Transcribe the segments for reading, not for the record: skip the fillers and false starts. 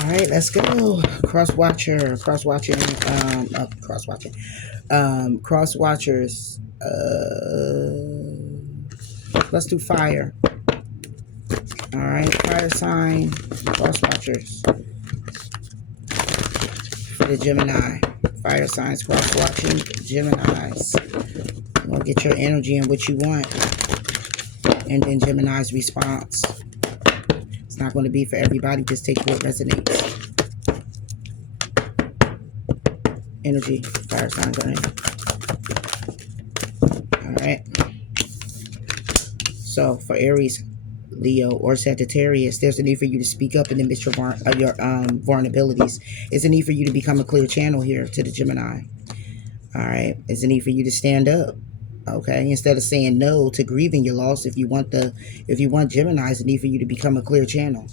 All right, let's go. Cross watchers. Let's do fire. All right, fire sign, cross watchers for the Gemini. Fire signs, cross watching, Geminis. You're gonna get your energy and what you want, and then Gemini's response. It's not going to be for everybody. Just take what resonates. Energy, fire signs, all right. All right. So for Aries, Leo, or Sagittarius, there's a need for you to speak up and admit your vulnerabilities. It's a need for you to become a clear channel here to the Gemini. All right. It's a need for you to stand up. Okay. Instead of saying no to grieving your loss, if you want Gemini, it's a need for you to become a clear channel.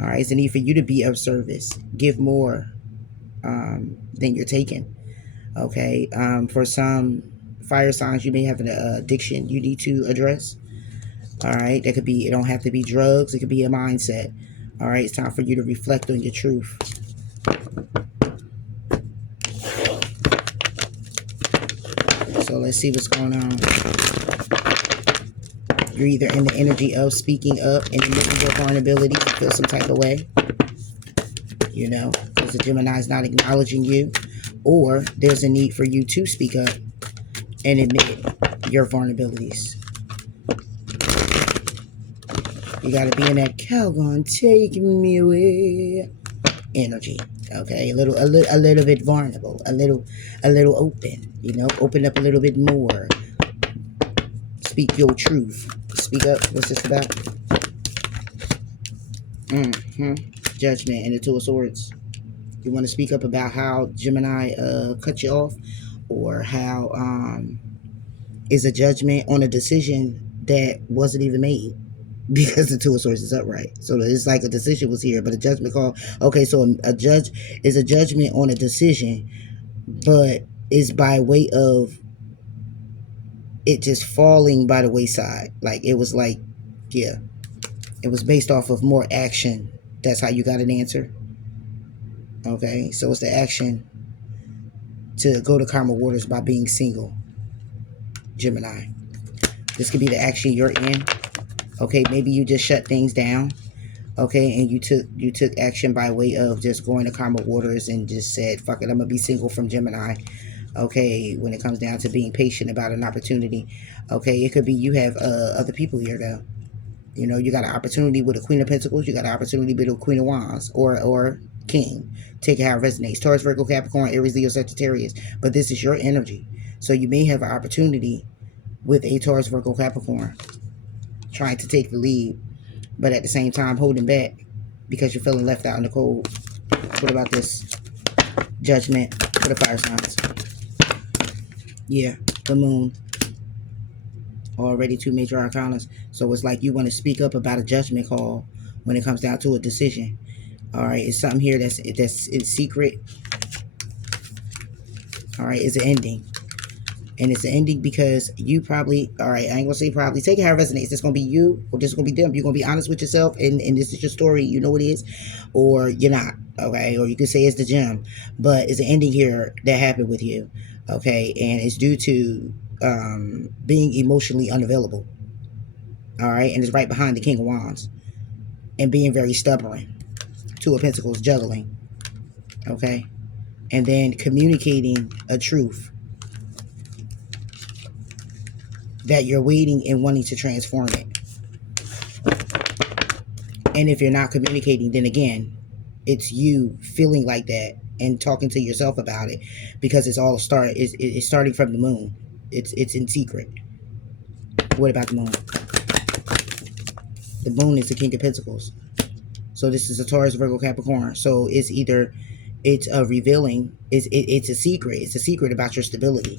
All right. It's a need for you to be of service. Give more than you're taking. Okay. For some fire signs, you may have an addiction you need to address. All right, that could be, it don't have to be drugs, it could be a mindset. All right, it's time for you to reflect on your truth. So let's see what's going on. You're either in the energy of speaking up and admitting your vulnerability, you feel some type of way, you know, because the Gemini is not acknowledging you, or there's a need for you to speak up and admit your vulnerabilities. You got to be in that Calgon, take me away energy. Okay, a little bit vulnerable, a little open. You know, open up a little bit more. Speak your truth. Speak up. What's this about? Judgment and the Two of Swords. You want to speak up about how Gemini cut you off, or how is a judgment on a decision that wasn't even made. Because the Two of Swords is upright. So it's like a decision was here, but a judgment call. Okay, so a judge is a judgment on a decision, but it's by way of it just falling by the wayside. Like it was like, yeah, it was based off of more action. That's how you got an answer. Okay, so it's the action to go to calmer waters by being single. Gemini. This could be the action you're in. Okay, maybe you just shut things down. Okay, and you took action by way of just going to calmer waters and just said, fuck it, I'm gonna be single from Gemini. Okay, when it comes down to being patient about an opportunity. Okay, it could be you have other people here though. You know, you got an opportunity with a Queen of Pentacles, you got an opportunity with a Queen of Wands, or King. Take it how it resonates. Taurus, Virgo, Capricorn, Aries, Leo, Sagittarius. But this is your energy. So you may have an opportunity with a Taurus, Virgo, Capricorn trying to take the lead, but at the same time holding back because you're feeling left out in the cold. What about this? Judgment for the fire signs. Yeah, the moon. Already two major arcanas. So it's like you want to speak up about a judgment call when it comes down to a decision. All right, it's something here that's in secret. All right, it's an ending. And it's an ending because you probably, all right, I ain't gonna say probably, take it how it resonates. It's gonna be you, or this is gonna be them. You're gonna be honest with yourself, and this is your story, you know what it is, or you're not, okay? Or you could say it's the gem, but it's an ending here that happened with you, okay? And it's due to being emotionally unavailable, all right? And it's right behind the King of Wands, and being very stubborn. Two of Pentacles, juggling, okay? And then communicating a truth that you're waiting and wanting to transform it. And if you're not communicating, then again, it's you feeling like that and talking to yourself about it, because it's starting from the moon. It's in secret. What about the moon? The moon is the King of Pentacles. So this is a Taurus, Virgo, Capricorn. So it's either it's a revealing, it's a secret. It's a secret about your stability.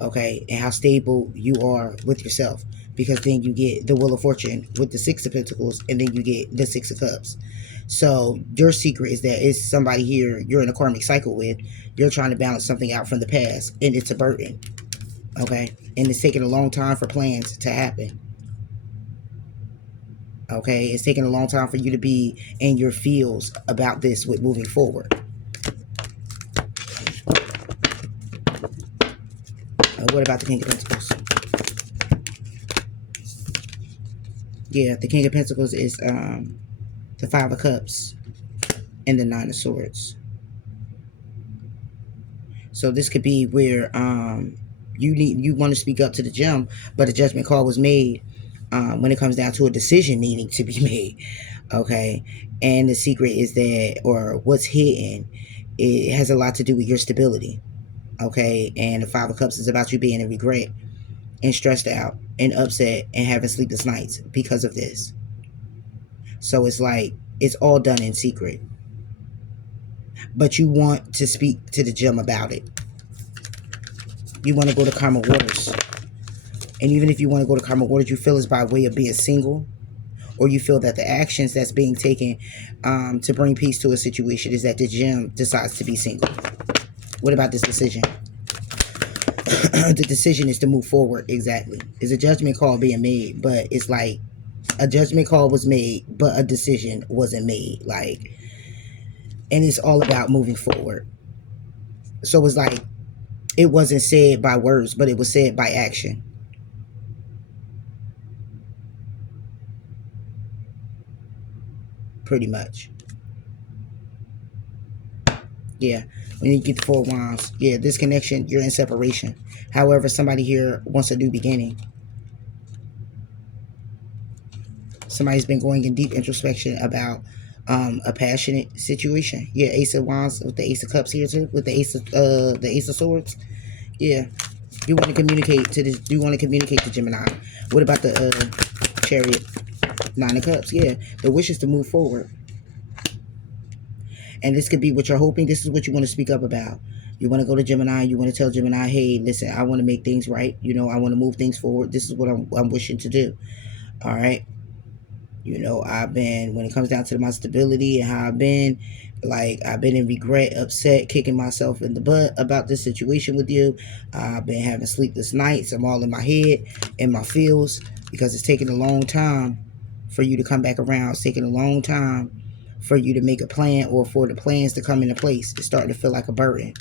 Okay, and how stable you are with yourself, because then you get the Wheel of Fortune with the Six of Pentacles, and then you get the Six of Cups. So your secret is that it's somebody here you're in a karmic cycle with. You're trying to balance something out from the past, and it's a burden. Okay, and it's taking a long time for plans to happen. Okay, it's taking a long time for you to be in your feels about this with moving forward. What about the King of Pentacles? Yeah, the King of Pentacles is the Five of Cups and the Nine of Swords. So this could be where you want to speak up to the gem, but a judgment call was made when it comes down to a decision needing to be made. Okay, and the secret is that, or what's hidden, it has a lot to do with your stability. Okay, and the Five of Cups is about you being in regret and stressed out and upset and having sleepless nights because of this. So it's like it's all done in secret, but you want to speak to the gem about it. You want to go to Karma Waters. And even if you want to go to Karma Waters, you feel it's by way of being single, or you feel that the actions that's being taken to bring peace to a situation is that the gem decides to be single. What about this decision? The decision is to move forward. Exactly. It's a judgment call being made, but it's like a judgment call was made, but a decision wasn't made. Like, and it's all about moving forward. So it's like it wasn't said by words, but it was said by action. Pretty much. Yeah. When you get the Four Wands, yeah, this connection, you're in separation. However, somebody here wants a new beginning. Somebody's been going in deep introspection about a passionate situation. Yeah, Ace of Wands with the Ace of Cups here too, with the Ace of Swords. Yeah, you want to communicate to this. You want to communicate to Gemini. What about the Chariot, Nine of Cups? Yeah, the wish is to move forward. And this could be what you're hoping. This is what you want to speak up about. You want to go to Gemini. You want to tell Gemini, hey, listen, I want to make things right. You know, I want to move things forward. This is what I'm wishing to do. All right. You know, I've been, when it comes down to my stability and how I've been, like, I've been in regret, upset, kicking myself in the butt about this situation with you. I've been having sleepless nights. I'm all in my head, in my feels, because it's taking a long time for you to come back around. It's taking a long time for you to make a plan, or for the plans to come into place. It's starting to feel like a burden.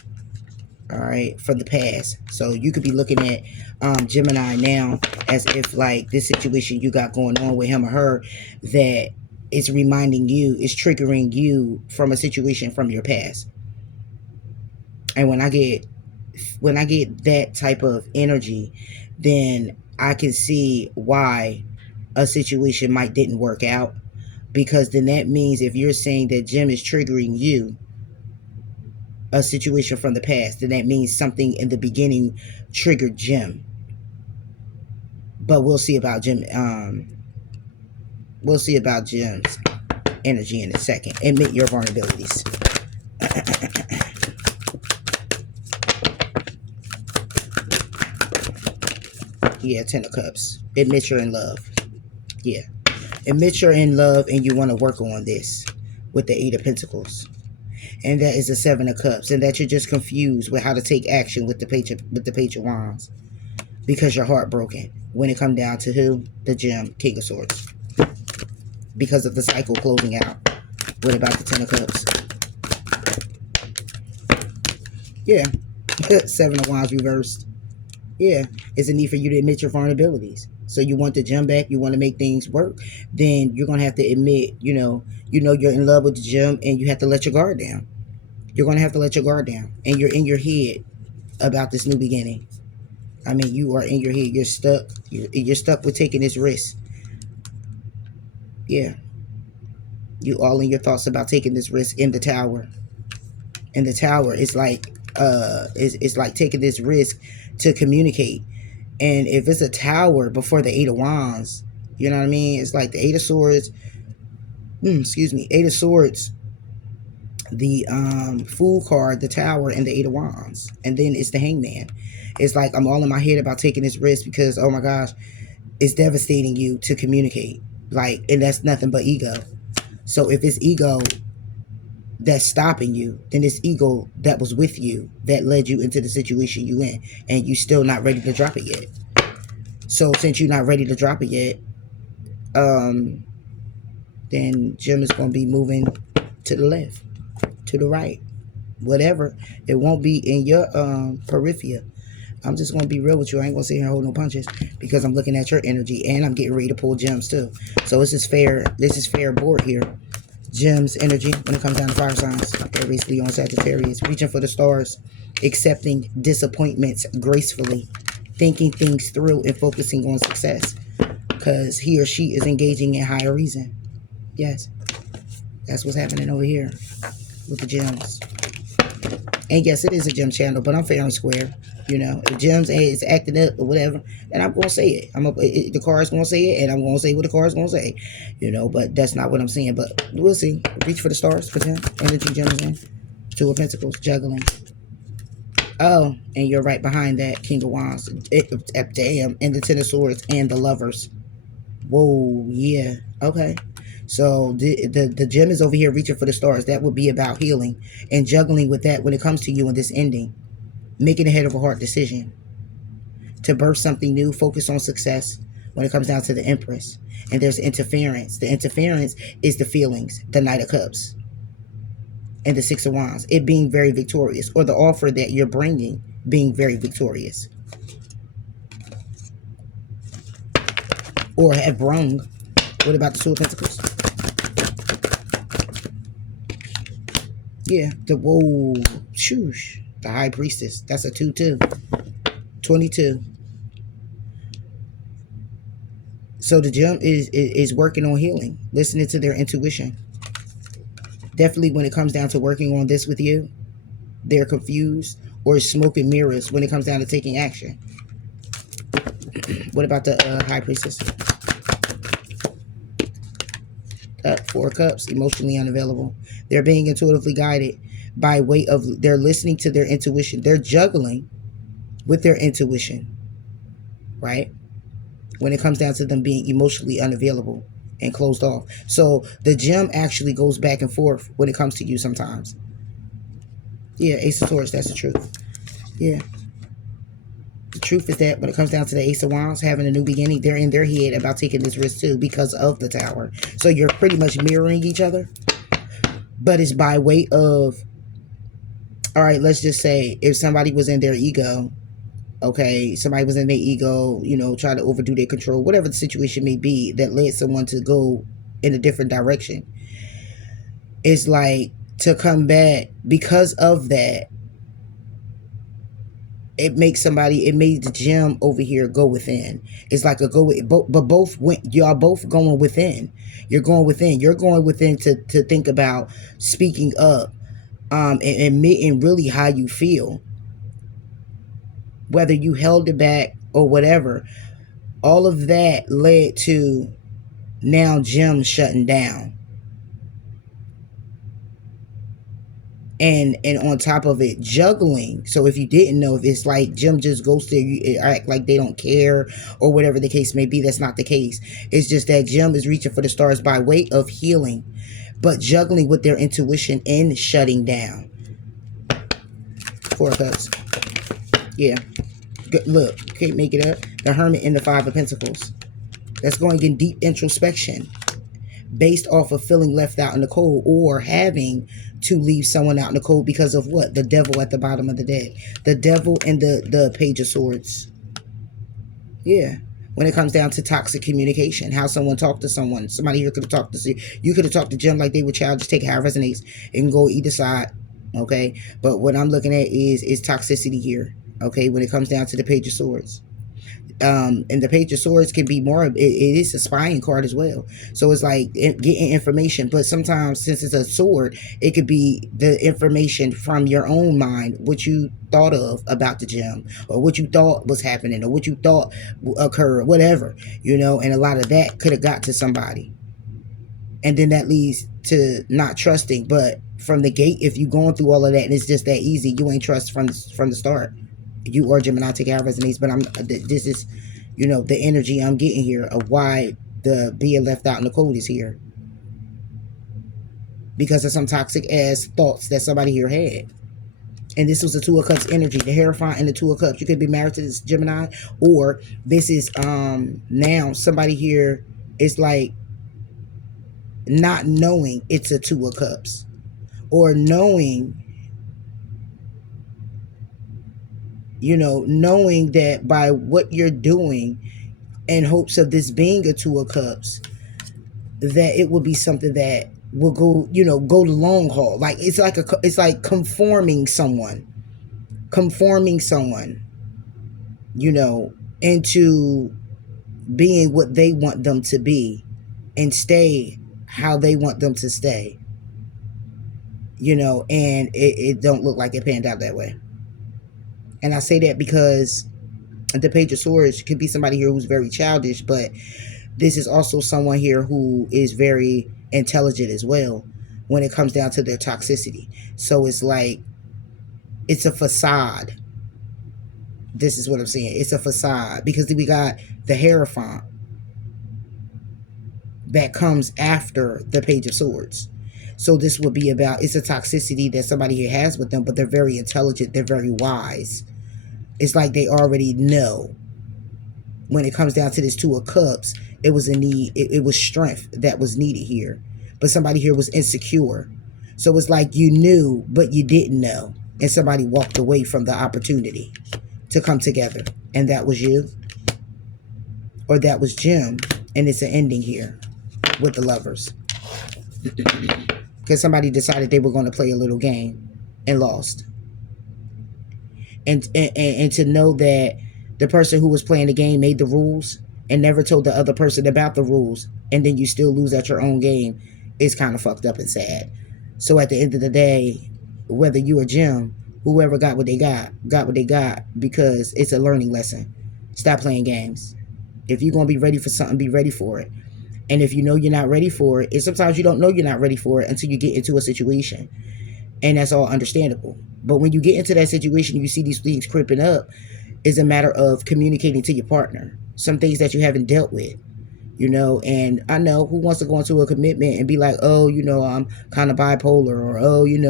All right, from the past. So you could be looking at Gemini now as if like this situation you got going on with him or her, that it's reminding you, it's triggering you from a situation from your past. And when I get that type of energy, then I can see why a situation might didn't work out, because then that means if you're saying that Gem is triggering you, a situation from the past, then that means something in the beginning triggered Gem. But we'll see about Gem. We'll see about Gem's energy in a second. Admit your vulnerabilities. Yeah, Ten of Cups. Admit you're in love. Yeah, admit you're in love and you want to work on this with the Eight of Pentacles. And that is the Seven of Cups, and that you're just confused with how to take action with the Page of Wands, because you're heartbroken when it comes down to who? The Gem, King of Swords, because of the cycle closing out. What about the Ten of Cups? Yeah, Seven of Wands reversed. Yeah, it's a need for you to admit your vulnerabilities. So you want the Gem back, you want to make things work, then you're going to have to admit, you know you're in love with the Gem, and you have to let your guard down. You're going to have to let your guard down, and you're in your head about this new beginning. I mean, you are in your head. You're stuck. You're stuck with taking this risk. Yeah. You all in your thoughts about taking this risk in the Tower. In the Tower, it's like it's like taking this risk to communicate. And if it's a Tower before the Eight of Wands, you know what I mean? It's like the Eight of Swords. Eight of Swords, the Fool card, the Tower, and the Eight of Wands. And then it's the Hangman. It's like I'm all in my head about taking this risk because, oh my gosh, it's devastating you to communicate. Like, and that's nothing but ego. So if it's ego that's stopping you, then it's ego that was with you that led you into the situation you in, and you still not ready to drop it yet. So since you're not ready to drop it yet, then Gem is going to be moving to the left, to the right, whatever. It won't be in your periphery. I'm just going to be real with you. I ain't going to sit here and hold no punches because I'm looking at your energy and I'm getting ready to pull gems too. So this is fair. This is fair board here. Gems energy when it comes down to fire signs. They're basically on Sagittarius. Reaching for the stars. Accepting disappointments gracefully. Thinking things through and focusing on success. Because he or she is engaging in higher reason. Yes. That's what's happening over here with the gems. And yes, it is a gem channel, but I'm fair and square. You know, if gems is acting up or whatever, then I'm going to say it. The card's going to say it, and I'm going to say what the card's going to say. You know, but that's not what I'm saying. But we'll see. Reach for the stars for gem. Energy gems in. Two of Pentacles, juggling. Oh, and you're right behind that. King of Wands. Damn. And the Ten of Swords and the Lovers. Whoa, yeah. Okay. So the gem is over here reaching for the stars. That would be about healing and juggling with that when it comes to you in this ending. Making a head of a heart decision. To birth something new, focus on success when it comes down to the Empress. And there's interference. The interference is the feelings. The Knight of Cups. And the Six of Wands. It being very victorious. Or the offer that you're bringing being very victorious. Or have brung. What about the Two of Pentacles? Yeah, whoa, shoosh. The High Priestess. That's a 2-2. 22. So the gem is working on healing. Listening to their intuition. Definitely when it comes down to working on this with you, they're confused or smoke and mirrors when it comes down to taking action. What about the High Priestess? Four of Cups, emotionally unavailable. They're being intuitively guided by way of, they're listening to their intuition. They're juggling with their intuition, right? When it comes down to them being emotionally unavailable and closed off. So the gem actually goes back and forth when it comes to you sometimes. Yeah, Ace of Swords, that's the truth. Yeah. The truth is that when it comes down to the Ace of Wands, having a new beginning, they're in their head about taking this risk too because of the Tower. So you're pretty much mirroring each other. But it's by way of, all right, let's just say if somebody was in their ego, okay, somebody was in their ego, you know, try to overdo their control, whatever the situation may be that led someone to go in a different direction. It's like to come back because of that. It makes somebody, it made the gem over here go within. It's like a go with, but both went, y'all both going within. You're going within. You're going within to think about speaking up, and admitting really how you feel. Whether you held it back or whatever, all of that led to now gem shutting down. And on top of it, juggling. So if you didn't know, if it's like gem just goes there, you act like they don't care or whatever the case may be. That's not the case. It's just that gem is reaching for the stars by way of healing, but juggling with their intuition and shutting down. Four of Cups. Yeah. Good. Look, can't make it up. The Hermit and the Five of Pentacles. That's going in deep introspection based off of feeling left out in the cold or having to leave someone out in the cold because of what? The Devil at the bottom of the deck. The Devil and the Page of Swords. Yeah. When it comes down to toxic communication, how someone talked to someone. Somebody here could have talked to you could have talked to Gem like they were child. Just take how it resonates. It can go either side. Okay. But what I'm looking at is toxicity here. Okay. When it comes down to the Page of Swords. And the Page of Swords can be more, it is a spying card as well. So it's like getting information, but sometimes since it's a sword, it could be the information from your own mind, what you thought of about the gem, or what you thought was happening, or what you thought occurred, whatever, you know, and a lot of that could have got to somebody. And then that leads to not trusting. But from the gate, if you're going through all of that and it's just that easy, you ain't trust from the start. You or Gemini, take out resonates, but this is, you know, the energy I'm getting here of why the being left out in the cold is here. Because of some toxic ass thoughts that somebody here had. And this was the Two of Cups energy, the Hierophant and the Two of Cups. You could be married to this Gemini, or this is now somebody here is like not knowing it's a Two of Cups, or knowing, knowing that by what you're doing in hopes of this being a Two of Cups, that it will be something that will go the long haul. Like it's like conforming someone, into being what they want them to be and stay how they want them to stay, and it don't look like it panned out that way. And I say that because the Page of Swords could be somebody here who's very childish, but this is also someone here who is very intelligent as well when it comes down to their toxicity. So it's like, it's a facade. This is what I'm saying. It's a facade, because we got the Hierophant that comes after the Page of Swords. So this would be about, it's a toxicity that somebody here has with them, but they're very intelligent. They're very wise. It's like they already know. When it comes down to this Two of Cups, it was a need. It was strength that was needed here. But somebody here was insecure. So it's like you knew, but you didn't know. And somebody walked away from the opportunity to come together. And that was you. Or that was Jim. And it's an ending here with the Lovers. Because somebody decided they were going to play a little game and lost. And to know that the person who was playing the game made the rules and never told the other person about the rules, and then you still lose at your own game, is kind of fucked up and sad. So at the end of the day, whether you or Jim, whoever got what they got what they got, because it's a learning lesson. Stop playing games. If you're going to be ready for something, be ready for it. And if you know you're not ready for it, and sometimes you don't know you're not ready for it until you get into a situation. And that's all understandable. But when you get into that situation, you see these things creeping up, is a matter of communicating to your partner some things that you haven't dealt with, and I know who wants to go into a commitment and be like, oh, I'm kind of bipolar, or oh, you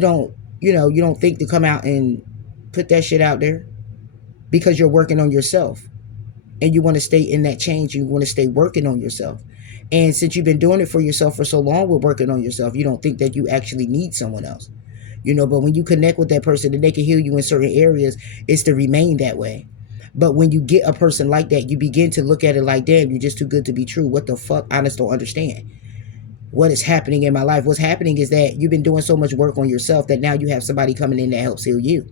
don't think to come out and put that shit out there, because you're working on yourself and you want to stay in that change. You want to stay working on yourself. And since you've been doing it for yourself for so long with working on yourself, you don't think that you actually need someone else. But when you connect with that person and they can heal you in certain areas, it's to remain that way. But when you get a person like that, you begin to look at it like, damn, you're just too good to be true. What the fuck? I just don't understand what is happening in my life. What's happening is that you've been doing so much work on yourself that now you have somebody coming in that helps heal you.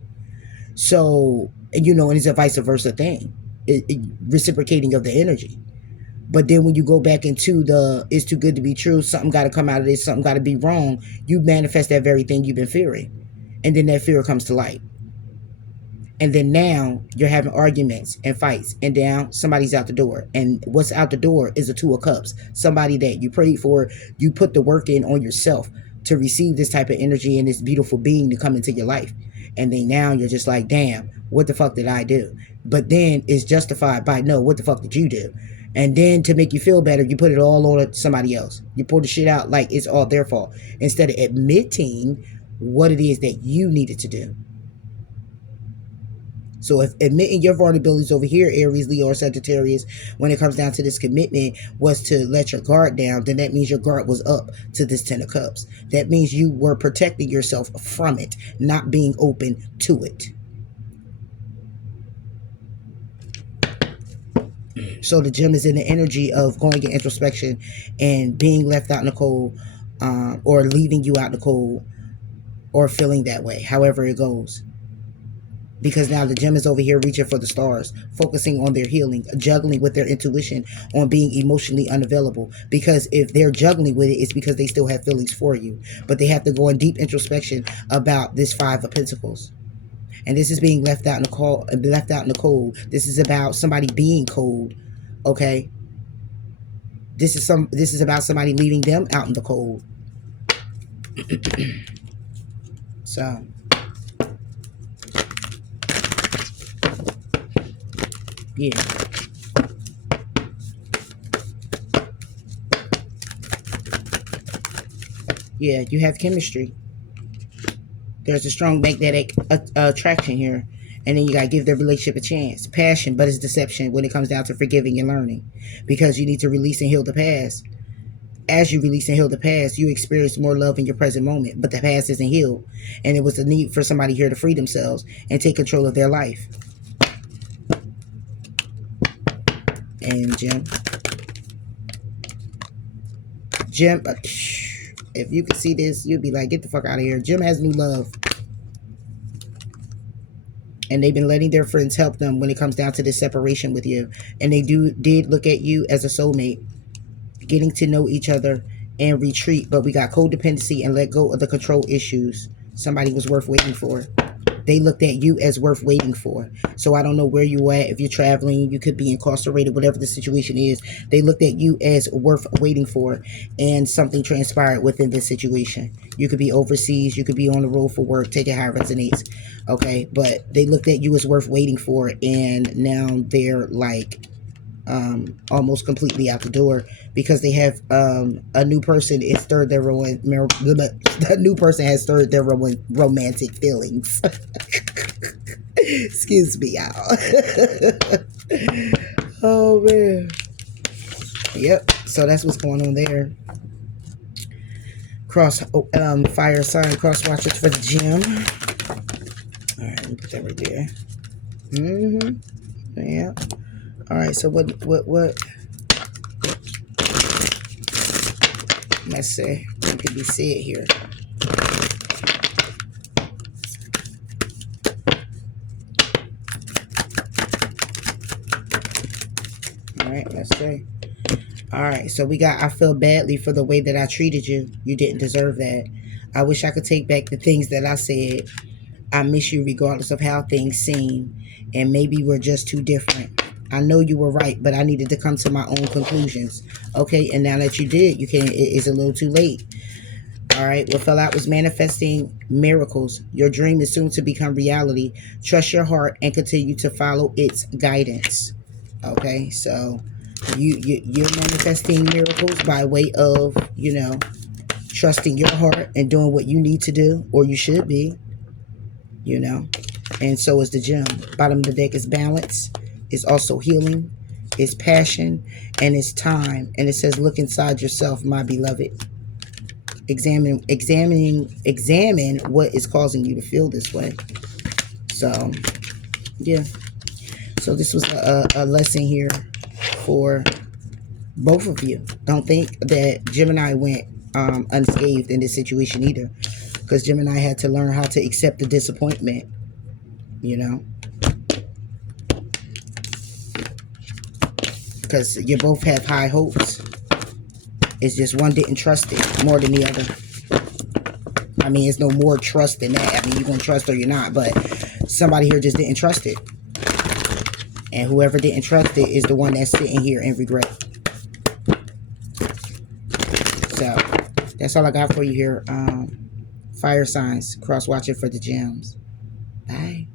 So, and it's a vice versa thing, reciprocating of the energy. But then when you go back into it's too good to be true, something got to come out of this, something got to be wrong, you manifest that very thing you've been fearing. And then that fear comes to light. And then now you're having arguments and fights, and now somebody's out the door. And what's out the door is a Two of Cups. Somebody that you prayed for, you put the work in on yourself to receive this type of energy and this beautiful being to come into your life. And then now you're just like, damn, what the fuck did I do? But then it's justified by, no, what the fuck did you do? And then to make you feel better, you put it all on somebody else. You pull the shit out like it's all their fault, instead of admitting what it is that you needed to do. So if admitting your vulnerabilities over here, Aries, Leo, or Sagittarius, when it comes down to this commitment, was to let your guard down, then that means your guard was up to this Ten of Cups. That means you were protecting yourself from it, not being open to it. So the Gem is in the energy of going in introspection and being left out in the cold, or leaving you out in the cold, or feeling that way, however it goes. Because now the Gem is over here reaching for the stars, focusing on their healing, juggling with their intuition on being emotionally unavailable. Because if they're juggling with it, it's because they still have feelings for you. But they have to go in deep introspection about this Five of Pentacles. And this is being left out in the cold. This is about somebody being cold. Okay? This is about somebody leaving them out in the cold. So yeah. Yeah, you have chemistry. There's a strong magnetic attraction here. And then you got to give the relationship a chance. Passion, but it's deception when it comes down to forgiving and learning. Because you need to release and heal the past. as you release and heal the past, you experience more love in your present moment, but the past isn't healed. And it was the need for somebody here to free themselves and take control of their life. And Jim, if you could see this, you'd be like, get the fuck out of here. Jim has new love. And they've been letting their friends help them when it comes down to this separation with you. And they did look at you as a soulmate, getting to know each other and retreat. But we got codependency and let go of the control issues. Somebody was worth waiting for. They looked at you as worth waiting for. So I don't know where you at. If you're traveling, you could be incarcerated, whatever the situation is. They looked at you as worth waiting for, and something transpired within this situation. You could be overseas. You could be on the road for work. Take it how it resonates. Okay, but they looked at you as worth waiting for, and now they're like almost completely out the door because they have a new person is stirred their the new person has stirred their romantic feelings. Excuse me, y'all. Oh man. Yep. So that's what's going on there. Fire sign cross watchers for the gym. All right, let me put that right there. Yeah. All right, so what? Let's see. What could be said here? All right, let's see. All right, so we got, I feel badly for the way that I treated you. You didn't deserve that. I wish I could take back the things that I said. I miss you regardless of how things seem. And maybe we're just too different. I know you were right, but I needed to come to my own conclusions. Okay, and now that you did, it's a little too late. All right, what fell out was manifesting miracles. Your dream is soon to become reality. Trust your heart and continue to follow its guidance. Okay, so you're manifesting miracles by way of, trusting your heart and doing what you need to do, or you should be, and so is the gem. Bottom of the deck is balance. It's also healing. It's passion, and it's time. And it says, look inside yourself, my beloved. Examine what is causing you to feel this way. So, yeah. So this was a lesson here for both of you. Don't think that Gemini went unscathed in this situation either, because Gemini had to learn how to accept the disappointment, because you both have high hopes. It's just one didn't trust it more than the other. I mean, it's no more trust than that. I mean, you're going to trust or you're not, but somebody here just didn't trust it. And whoever didn't trust it is the one that's sitting here in regret. So, that's all I got for you here. Fire signs, cross watching for the gems. Bye.